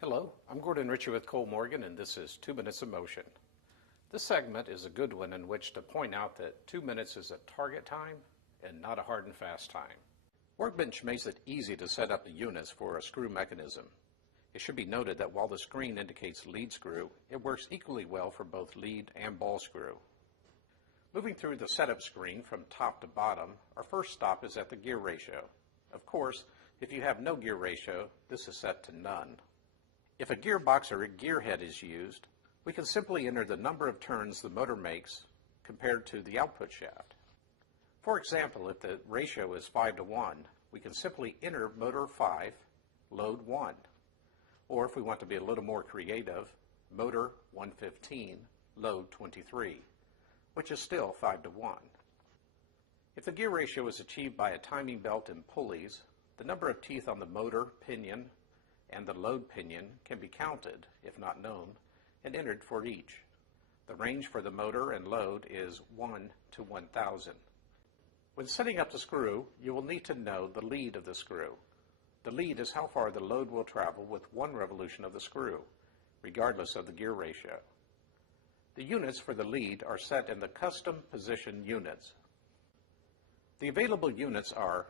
Hello, I'm Gordon Ritchie with Cole Morgan, and this is 2 Minutes of Motion. This segment is a good one in which to point out that 2 minutes is a target time and not a hard and fast time. Workbench makes it easy to set up the units for a screw mechanism. It should be noted that while the screen indicates lead screw, it works equally well for both lead and ball screw. Moving through the setup screen from top to bottom, our first stop is at the gear ratio. Of course, if you have no gear ratio, this is set to none. If a gearbox or a gearhead is used, we can simply enter the number of turns the motor makes compared to the output shaft. For example, if the ratio is 5:1, we can simply enter motor 5, load 1. Or if we want to be a little more creative, motor 115, load 23, which is still 5:1. If the gear ratio is achieved by a timing belt and pulleys, the number of teeth on the motor, pinion, and the load pinion can be counted, if not known, and entered for each. The range for the motor and load is 1 to 1,000. When setting up the screw, you will need to know the lead of the screw. The lead is how far the load will travel with one revolution of the screw, regardless of the gear ratio. The units for the lead are set in the custom position units. The available units are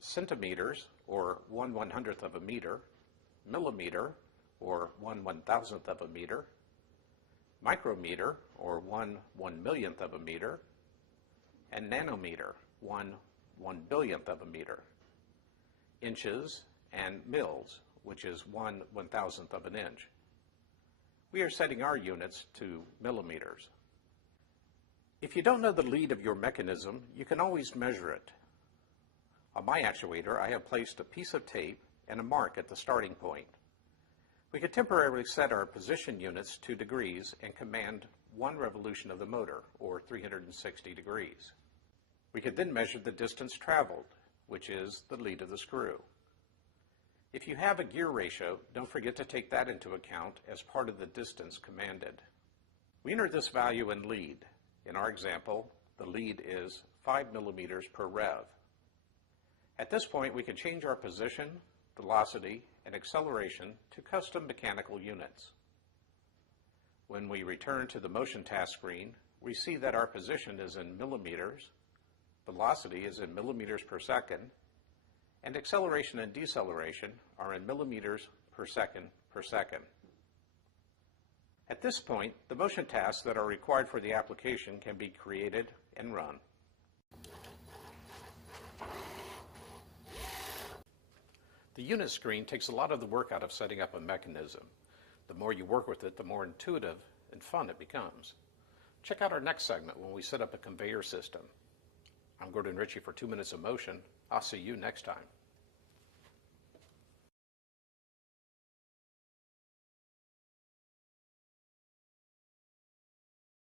centimeters, or 1/100th of a meter, millimeter, or 1/1000th of a meter, micrometer, or 1/1,000,000th of a meter, and nanometer, 1/1,000,000,000th of a meter, inches, and mils, which is 1/1000th of an inch. We are setting our units to millimeters. If you don't know the lead of your mechanism, you can always measure it. On my actuator, I have placed a piece of tape and a mark at the starting point. We could temporarily set our position units to degrees and command one revolution of the motor, or 360 degrees. We could then measure the distance traveled, which is the lead of the screw. If you have a gear ratio, don't forget to take that into account as part of the distance commanded. We enter this value in lead. In our example, the lead is 5 millimeters per rev. At this point, we can change our position, velocity, and acceleration to custom mechanical units. When we return to the motion task screen, we see that our position is in millimeters, velocity is in millimeters per second, and acceleration and deceleration are in millimeters per second per second. At this point, the motion tasks that are required for the application can be created and run. The unit screen takes a lot of the work out of setting up a mechanism. The more you work with it, the more intuitive and fun it becomes. Check out our next segment when we set up a conveyor system. I'm Gordon Ritchie for 2 Minutes of Motion. I'll see you next time.